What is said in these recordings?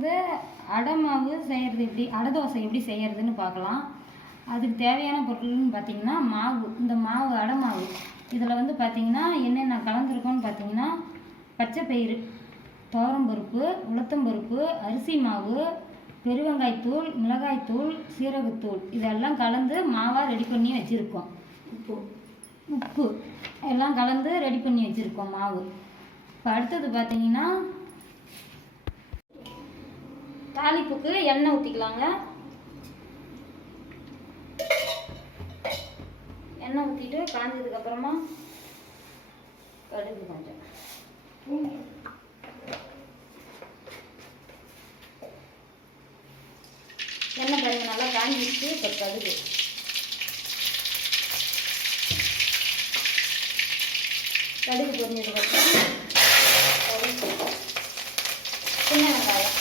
வந்து அடை மாவு செய்கிறது எப்படி அடை தோசை எப்படி செய்கிறதுன்னு பார்க்கலாம். அதுக்கு தேவையான பொருள்னு பார்த்தீங்கன்னா மாவு. இந்த மாவு அடை மாவு. இதில் வந்து பார்த்தீங்கன்னா என்னென்ன கலந்துருக்கோன்னு பார்த்தீங்கன்னா பச்சை பயிறு துவரம்பருப்பு உளுத்தம்பருப்பு அரிசி மாவு பெருவெங்காயத்தூள் மிளகாய்த்தூள் சீரகத்தூள் இதெல்லாம் கலந்து மாவாக ரெடி பண்ணி வச்சுருக்கோம். உப்பு. உப்பு. எல்லாம் கலந்து ரெடி பண்ணி வச்சுருக்கோம் மாவு. இப்போ அடுத்தது பார்த்தீங்கன்னா தாளிப்புக்கு எண்ணெய் ஊற்றிக்கலாங்க எண்ணெய் ஊற்றிட்டு காஞ்சதுக்கப்புறமா கடுகு கொஞ்சம். எண்ணெய் பாருங்க நல்லா காஞ்சிடுச்சு இப்போ கடுகு. கடுகு பொரிஞ்சதுக்கப்புறம் கடுகு சின்ன வெங்காயம்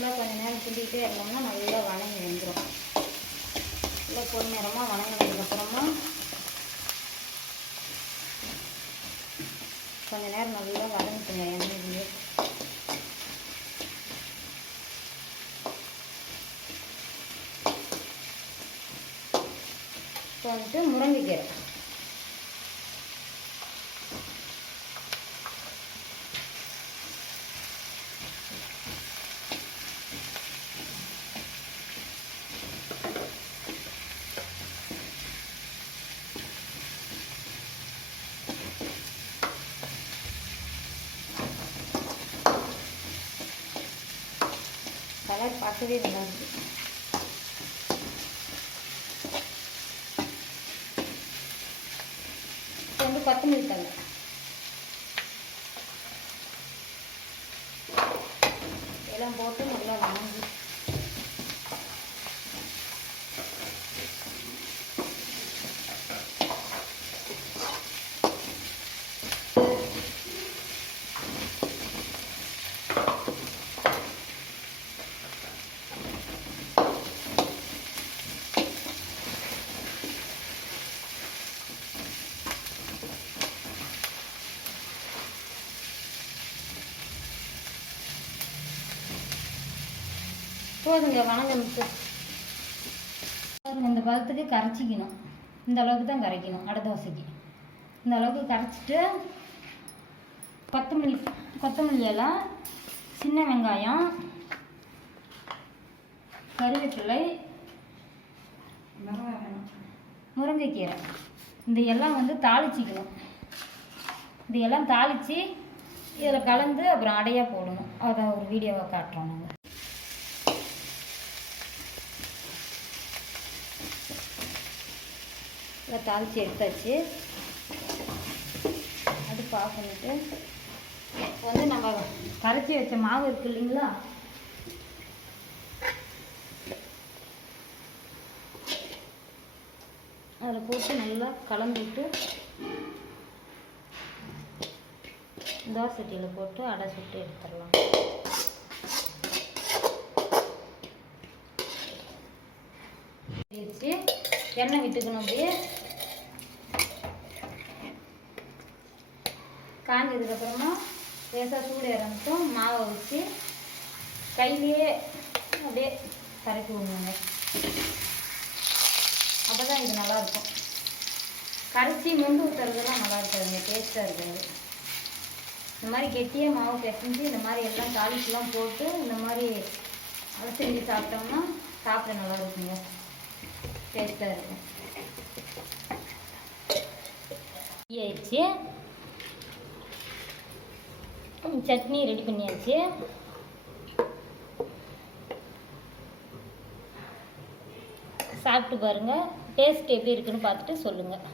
நல்லா கொஞ்ச நேரம் கிண்டிக்கிட்டே இருந்தோம்னா நல்லா வணங்கி வந்துடும் நல்லா பொன்னிறமாக வணங்கினதுக்கப்புறமா கொஞ்ச நேரம் நல்லா வதங்கிட்டுங்க எண்ணெயிலேயே. இப்போ வந்துட்டு முருங்கைக்கீரை. கலர் பார்க்கவே நல்லா இருக்கு. இப்போ வந்து கொத்தமல்லி தழை. எல்லாம் போட்டு நல்லா வாங்கி போதுங்க வணங்கிட்டு பாருங்க இந்த பதத்துக்கு கரைச்சிக்கணும். இந்த அளவுக்கு தான் கரைக்கணும் அடை தோசைக்கு. இந்த அளவுக்கு கரைச்சிட்டு கொத்தமல்லி கொத்தமல்லி இலை சின்ன வெங்காயம் கருவேப்பிலை முருங்கைக்கீரை. இந்த எல்லாம் வந்து தாளிச்சிக்கணும். இது எல்லாம் தாளித்து இதில் கலந்து அப்புறம் அடையாக போடணும். அதை ஒரு வீடியோவை காட்டுறோம் நாங்கள் நல்லா தாளித்து எடுத்தாச்சு. அடுப்பு ஆஃப் இப்போ வந்து நம்ம கரைச்சி வச்ச மாவு இருக்கு இல்லைங்களா? அதில் போட்டு நல்லா கலந்து விட்டு தோசை சட்டியில் போட்டு அடை சுட்டு எடுத்துடலாம் வச்சு எண்ணெய் விட்டுக்கணும் அப்படியே. காஞ்சதுக்கப்புறமா லேசாக சூடு இறந்துட்டும். மாவை வச்சு கையிலேயே அப்படியே கரைக்கி விடுவாங்க. அப்போ தான் இது நல்லாயிருக்கும் கரைச்சி மெண்டு ஊற்றுறதுலாம் நல்லா இருக்காதுங்க டேஸ்ட்டாக இருக்காது. இந்த மாதிரி கெட்டியாக மாவு பிசைஞ்சு இந்த மாதிரி எல்லாம் தாளிப்புலாம் போட்டு இந்த மாதிரி அலசஞ்சி சாப்பிட்டோம்னா சாப்பிட நல்லா இருக்குங்க. டேஸ்ட்டாக இருக்கும் ஆயிடுச்சு சட்னி ரெடி பண்ணியாச்சு. சாப்பிட்டு பாருங்கள் டேஸ்ட் எப்படி இருக்குன்னு பார்த்துட்டு சொல்லுங்கள்